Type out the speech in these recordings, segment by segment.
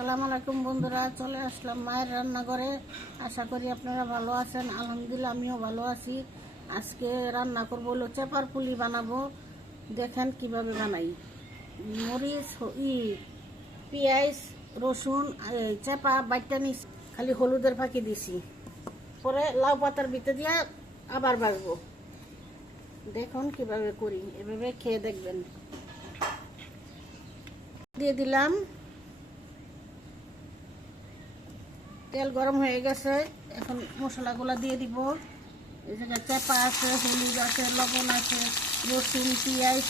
আসসালামু আলাইকুম বন্ধুরা, চলে আসলাম মায়ের রান্নাঘরে। আশা করি আপনারা ভালো আছেন। আলহামদুলিল্লাহ আমিও ভালো আছি। আজকে রান্না করব হলো চেপার পুলি বানাবো। দেখেন কীভাবে বানাই। মরিচ ই, পেঁয়াজ, রসুন চেপা বাইটা নিস খালি হলুদের ফাঁকি দিছি। পরে লাউ পাতার ভিতরে দিয়ে আবার বাড়বো। দেখুন কীভাবে করি। এভাবে খেয়ে দেখবেন। দিয়ে দিলাম তেল গরম হয়ে গেছে। এখন মশলাগুলো দিয়ে দিব। এই জায়গায় চেপা আছে, হলুদ আছে, লবণ আছে, রসুন, পেঁয়াজ,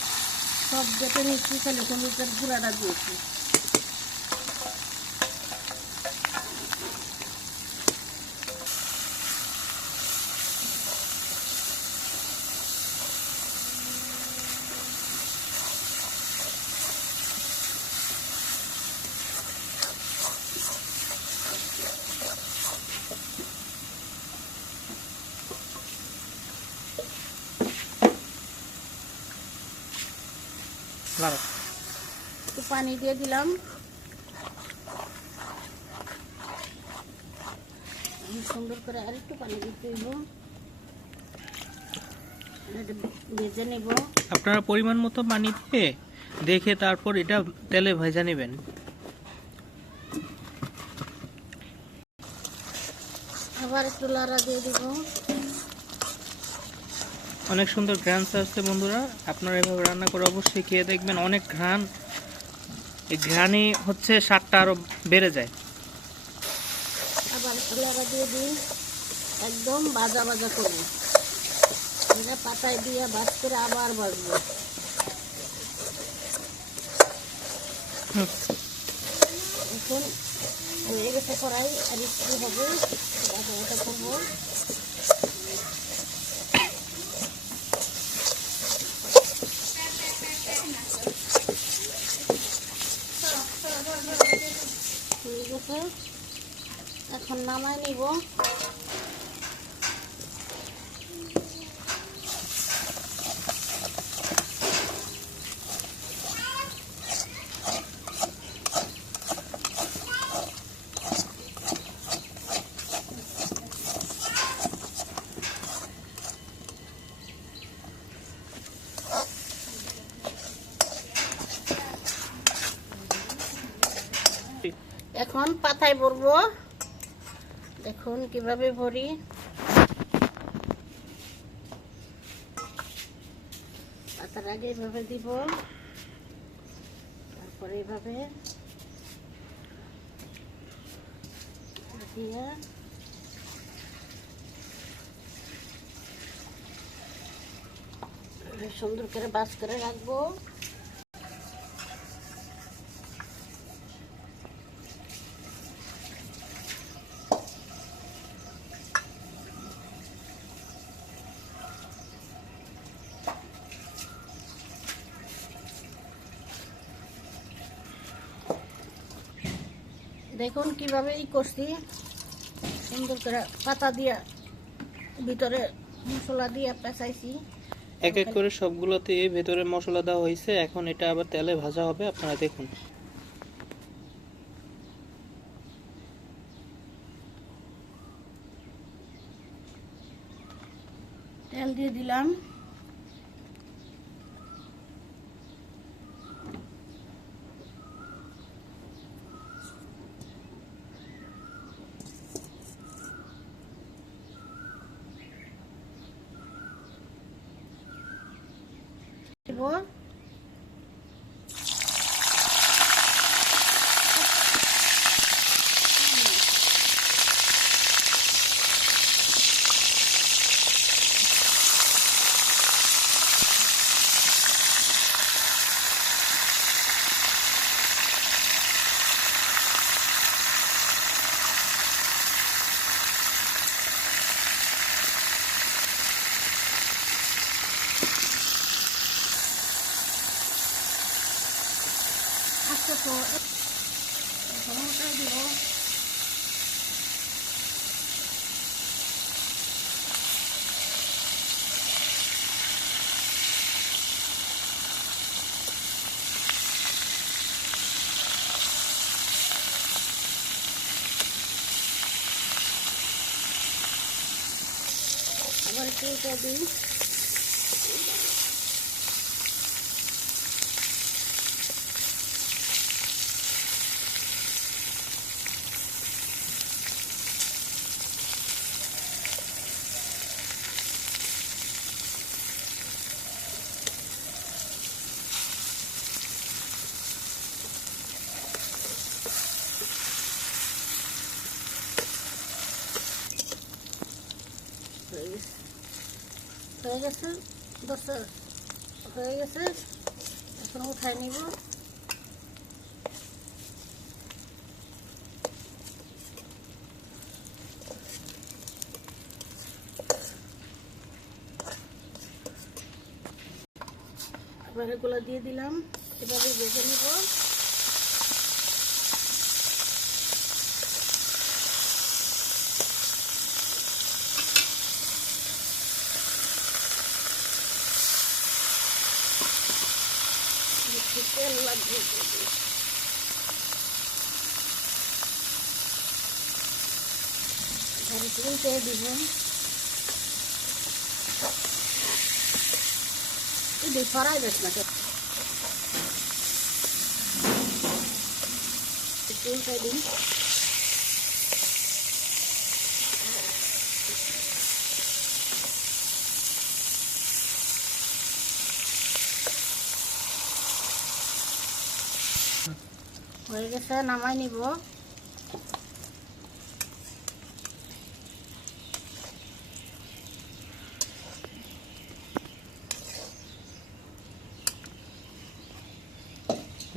সব বেটে নিচ্ছি, খালি হলুদের গুঁড়াটা দিয়েছি। একটু পানি দিয়ে দিলাম। সুন্দর করে আরেকটু পানি দিতে দিব ভেজে নেব। আপনারা পরিমাণ মতো পানি দিয়ে দেখে তারপর এটা তেলে ভেজে নেবেন। আবার একটু লাড়া দিয়ে দিব। অনেক সুন্দর ঘ্রাণ আসছে বন্ধুরা। আপনারা এভাবে রান্না করে অবশ্যই খেয়ে দেখবেন, অনেক ঘ্রাণ। এই ঘ্রাণই হচ্ছে স্বাদটা আরও বেড়ে যায়। আবার দিয়ে দিই, একদম ভাজা ভাজা করব এটা পাতায় দিয়ে ভাজ করে আবার ভাজবো। এখন হয়ে গেছে কড়াই, আর একটু হবে ভাজা করব। এখন নামাই নিব। এখন পাতায় ভরবো। দেখুন কীভাবে ভরি। পাতার আগে এইভাবে দিব। তারপরে এইভাবে দিয়ে সুন্দর করে বাস করে রাখব। দেখুন কীভাবে এই করছি। সুন্দর করে পাতা দিয়া ভিতরে মশলা দিয়ে পেঁচাইছি। এক এক করে সবগুলোতে ভেতরে মশলা দেওয়া হয়েছে। এখন এটা আবার তেলে ভাজা হবে আপনারা দেখুন। তেল দিয়ে দিলাম। favor. ちょっと、この辺りを。agora aqui o cabelo গেছে হয়ে গেছে দশ হয়ে গেছে। এখন উঠাই নিব। এবার এগুলো দিয়ে দিলাম। এভাবে ভেজে নিব একটু তেল লাগবে এবারে তুলতে দিব ఇది ফরাই বেশ না হয়ে গেছে, নামাই নিব।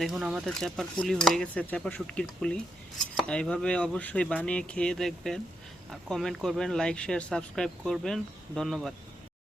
দেখুন, আমাদের চাপার পুলি হয়ে গেছে, চাপা শুটকির পুলি। এইভাবে অবশ্যই বানিয়ে খেয়ে দেখবেন। আর কমেন্ট করবেন লাইক শেয়ার সাবস্ক্রাইব করবেন। ধন্যবাদ।